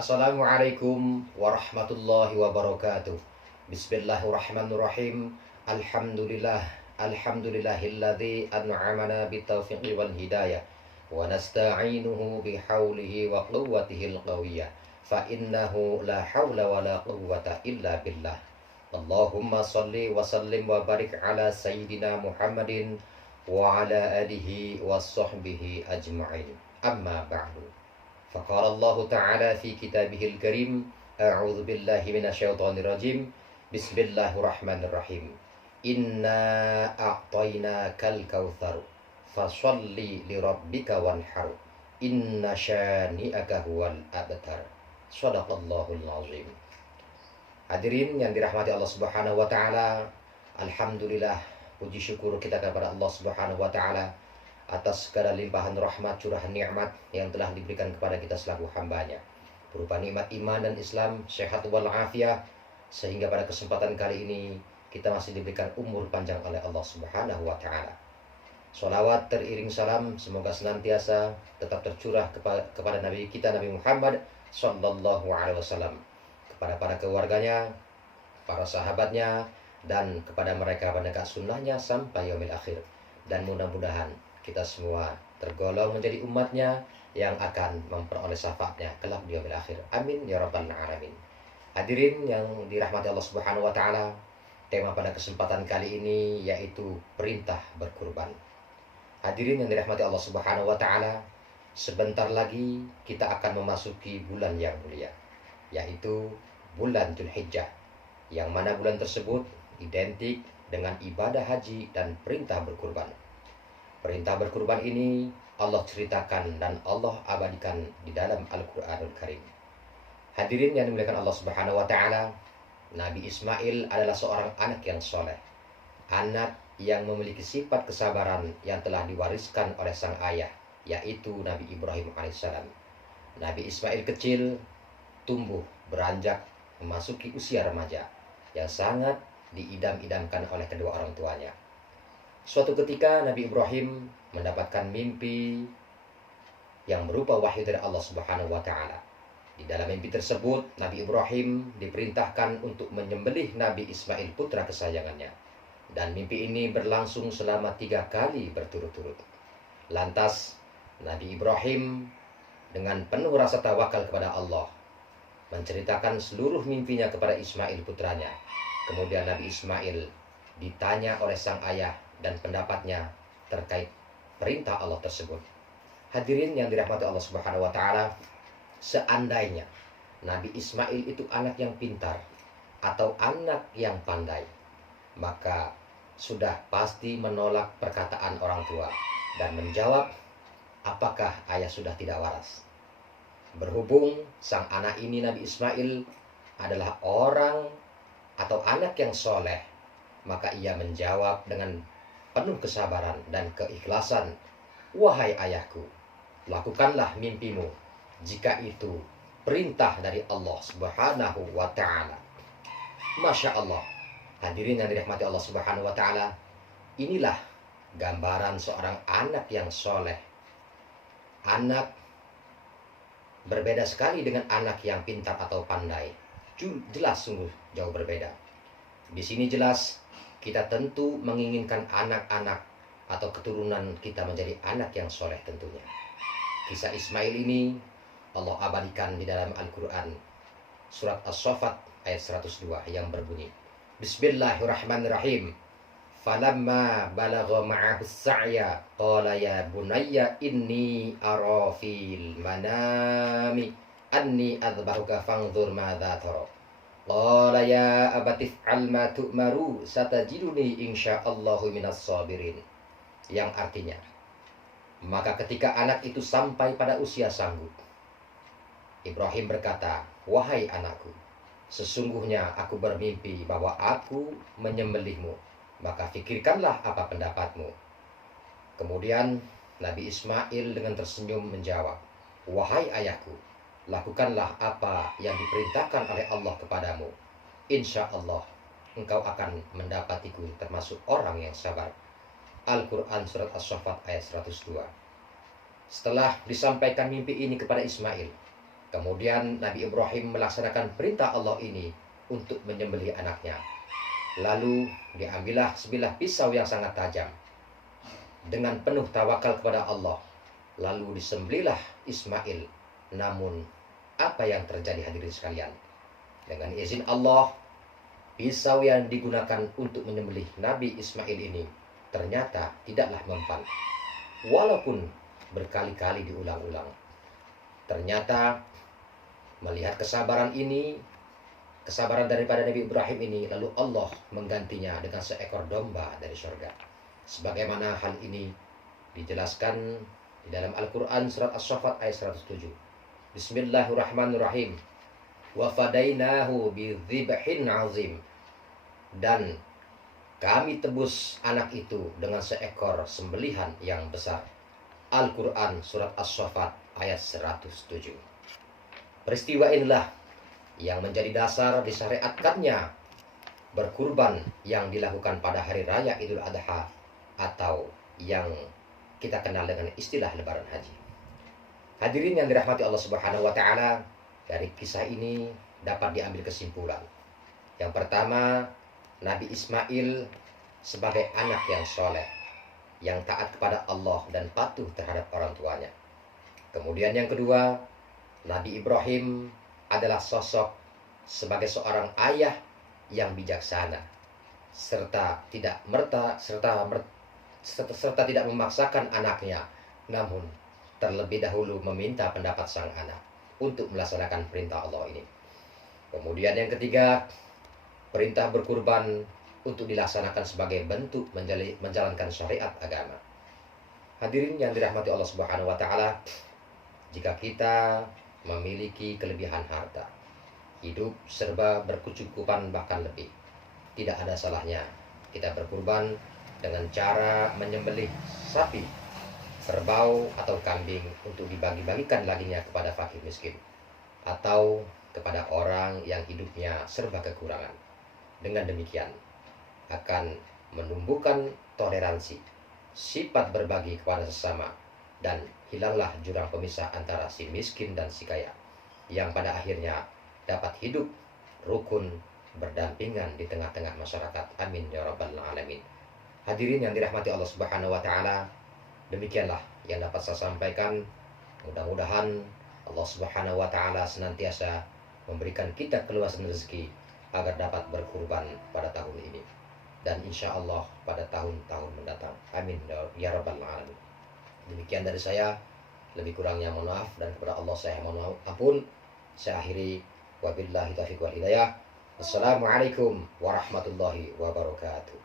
Assalamualaikum warahmatullahi wabarakatuh. Bismillahirrahmanirrahim. Alhamdulillah. Alhamdulillahilladzi an'amana bitaufiqi wal hidayah. Wa nasta'inuhu bihaulihi wa quwwatihil qawiyyah. Fa innahu la haula wa la quwwata illa billah. Allahumma salli wa sallim wa barik ala sayyidina Muhammadin wa ala alihi wa sahbihi ajma'in. Amma ba'du. فقال الله تعالى في كتابه الكريم أعوذ بالله من الشيطان الرجيم بسم الله الرحمن الرحيم إنا أعطيناك الكوثر فصل لربك وانحر إن شانئك هو الأبتر صدق الله العظيم. Hadirin yang dirahmati Allah Subhanahu wa taala, alhamdulillah, puji syukur kita kepada Allah Subhanahu wa taala atas segala limpahan rahmat, curahan nikmat yang telah diberikan kepada kita selaku hambanya, berupa nikmat iman dan Islam, sehat walafiat, sehingga pada kesempatan kali ini kita masih diberikan umur panjang oleh Allah Subhanahu wa taala. Sholawat teriring salam semoga senantiasa tetap tercurah kepada Nabi kita, Nabi Muhammad sallallahu alaihi wasallam, kepada para keluarganya, para sahabatnya, dan kepada mereka penegak sunnahnya sampai yaumil akhir. Dan mudah-mudahan kita semua tergolong menjadi umatnya yang akan memperoleh syafaatnya kelak di yaumil akhir. Amin ya rabbal alamin. Hadirin yang dirahmati Allah Subhanahu wa taala, tema pada kesempatan kali ini yaitu perintah berkurban. Hadirin yang dirahmati Allah Subhanahu wa taala, sebentar lagi kita akan memasuki bulan yang mulia, yaitu bulan Dzulhijjah, yang mana bulan tersebut identik dengan ibadah haji dan perintah berkurban. Perintah berkurban ini Allah ceritakan dan Allah abadikan di dalam Al-Quranul Karim. Hadirin yang dimuliakan Allah Subhanahu wa taala, Nabi Ismail adalah seorang anak yang soleh, anak yang memiliki sifat kesabaran yang telah diwariskan oleh sang ayah, yaitu Nabi Ibrahim alaihissalam. Nabi Ismail kecil tumbuh beranjak memasuki usia remaja yang sangat diidam-idamkan oleh kedua orang tuanya. Suatu ketika Nabi Ibrahim mendapatkan mimpi yang berupa wahyu dari Allah Subhanahu wa taala. Di dalam mimpi tersebut, Nabi Ibrahim diperintahkan untuk menyembelih Nabi Ismail, putra kesayangannya. Dan mimpi ini berlangsung selama 3 kali berturut-turut. Lantas Nabi Ibrahim dengan penuh rasa tawakal kepada Allah menceritakan seluruh mimpinya kepada Ismail, putranya. Kemudian Nabi Ismail ditanya oleh sang ayah dan pendapatnya terkait perintah Allah tersebut. Hadirin yang dirahmati Allah Subhanahu wa taala, seandainya Nabi Ismail itu anak yang pintar atau anak yang pandai, maka sudah pasti menolak perkataan orang tua dan menjawab, apakah ayah sudah tidak waras? Berhubung sang anak ini, Nabi Ismail, adalah orang atau anak yang soleh, maka ia menjawab dengan penuh kesabaran dan keikhlasan, wahai ayahku, lakukanlah mimpimu jika itu perintah dari Allah Subhanahu wa ta'ala. Masya Allah. Hadirin yang dirahmati Allah Subhanahu wa ta'ala, inilah gambaran seorang anak yang soleh. Anak berbeda sekali dengan anak yang pintar atau pandai. Jelas sungguh jauh berbeda. Di sini jelas kita tentu menginginkan anak-anak atau keturunan kita menjadi anak yang soleh tentunya. Kisah Ismail ini Allah abadikan di dalam Al-Quran, surat As-Saffat ayat 102 yang berbunyi, Bismillahirrahmanirrahim. Falamma balagha ma'ahu as-sa'ya qala ya bunayya inni ara fil manami anni adbahuka fanzur madza tara. Qala ya abati fa'al ma tu'maru satajiduni insyaallahu minas sabirin. Yang artinya, maka ketika anak itu sampai pada usia sanggup, Ibrahim berkata, wahai anakku, sesungguhnya aku bermimpi bahwa aku menyembelihmu, maka fikirkanlah apa pendapatmu. Kemudian Nabi Ismail dengan tersenyum menjawab, wahai ayahku, lakukanlah apa yang diperintahkan oleh Allah kepadamu. Insya Allah engkau akan mendapatiku termasuk orang yang sabar. Al-Quran surat As-Saffat ayat 102. Setelah disampaikan mimpi ini kepada Ismail, Kemudian Nabi Ibrahim melaksanakan perintah Allah ini untuk menyembelih anaknya. Lalu diambillah sebilah pisau yang sangat tajam. Dengan penuh tawakal kepada Allah, lalu disembelihlah Ismail. Namun apa yang terjadi hadirin sekalian? Dengan izin Allah, pisau yang digunakan untuk menyembelih Nabi Ismail ini ternyata tidaklah mempan. Walaupun berkali-kali diulang-ulang. Ternyata melihat kesabaran ini, kesabaran daripada Nabi Ibrahim ini, lalu Allah menggantinya dengan seekor domba dari surga. Sebagaimana hal ini dijelaskan di dalam Al-Quran surat As-Saffat ayat 107. Bismillahirrahmanirrahim. Wa fadainahu bidzibhin azim. Dan kami tebus anak itu dengan seekor sembelihan yang besar. Al-Quran surat As-Saffat ayat 107. Peristiwa inilah yang menjadi dasar disyariatkannya berkurban yang dilakukan pada hari raya Idul Adha atau yang kita kenal dengan istilah Lebaran Haji. Hadirin yang dirahmati Allah Subhanahu wa taala, dari kisah ini dapat diambil kesimpulan. Yang pertama, Nabi Ismail sebagai anak yang soleh, yang taat kepada Allah dan patuh terhadap orang tuanya. Kemudian yang kedua, Nabi Ibrahim adalah sosok sebagai seorang ayah yang bijaksana, serta tidak tidak memaksakan anaknya, namun terlebih dahulu meminta pendapat sang anak untuk melaksanakan perintah Allah ini. Kemudian yang ketiga, perintah berkurban untuk dilaksanakan sebagai bentuk menjalankan syariat agama. Hadirin yang dirahmati Allah Subhanahu wa taala, jika kita memiliki kelebihan harta, hidup serba berkecukupan bahkan lebih, tidak ada salahnya kita berkurban dengan cara menyembelih sapi, kerbau atau kambing untuk dibagi-bagikan dagingnya kepada fakir miskin atau kepada orang yang hidupnya serba kekurangan. Dengan demikian akan menumbuhkan toleransi, sifat berbagi kepada sesama, dan hilanglah jurang pemisah antara si miskin dan si kaya, yang pada akhirnya dapat hidup rukun berdampingan di tengah-tengah masyarakat. Amin ya rabbal alamin. Hadirin yang dirahmati Allah Subhanahu wa taala, demikianlah yang dapat saya sampaikan. Mudah-mudahan Allah Subhanahu wa taala senantiasa memberikan kita keluasan rezeki agar dapat berkurban pada tahun ini dan insya Allah pada tahun-tahun mendatang. Amin ya rabbal alamin. Demikian dari saya, lebih kurangnya mohon maaf, dan kepada Allah saya mohon ampun. Saya akhiri, wabillahi taufiq wal hidayah. Assalamualaikum warahmatullahi wabarakatuh.